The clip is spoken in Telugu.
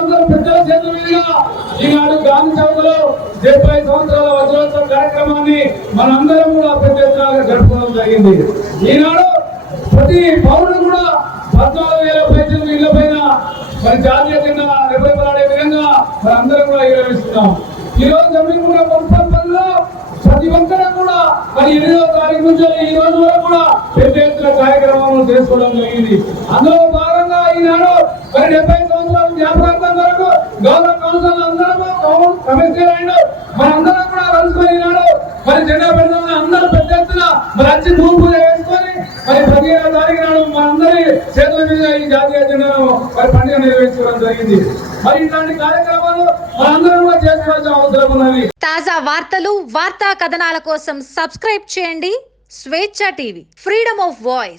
తల్లులు పెద్దల చేతుల మీదుగా ఈనాడు గాంధీ చౌకలో డెబ్బై సంవత్సరాల వజ్రోత్సవ కార్యక్రమాన్ని మనందరం కూడా పెద్ద ఎత్తున జరుపుకోవడం జరిగింది. ఈనాడు ప్రతి పౌరుడు కూడా పద్నాలుగు వేల పైసలు ఇళ్ళ పైన మరి జాతీయ జెండా రెపరెపలాడే విధంగా మనందరం కూడా నిర్వహిస్తున్నాం ఈరోజు రోజు జమీన్ పనిలో ప్రతి ఒక్కరూ కూడా మరి ఎనిమిదో తారీఖు నుంచి ఈ రోజు వరకు కూడా పెద్ద ఎత్తున కార్యక్రమాలను చేసుకోవడం జరిగింది. అందులో భాగంగా ఈనాడు మరి డెబ్బై సంవత్సరాల జ్ఞాపకార్థం కొరకు గౌరవ కౌన్సిల్ అందరూ కౌన్ కమిషనర్ అయిన మనందరం కూడా కలుసుకొని ఈనాడు మరి జెండా పెడదామని అందరూ పెద్ద ఎత్తున మరి వచ్చి భూమి పూజ చేసుకొని మరి పదిహేనవ తారీఖు నాడు మనందరి చేతుల మీద ఈ జాతీయ జెండాను మరి పండుగ నిర్వహించడం జరిగింది. మరి ఇట్లాంటి కార్యక్రమాలు మనందరం కూడా చేసుకోవాల్సిన అవసరం ఉన్నది. తాజా వార్తలు వార్తా కథనాల కోసం సబ్స్క్రైబ్ చేయండి. స్వేచ్ఛ టీవీ ఫ్రీడమ్ ఆఫ్ వాయిస్.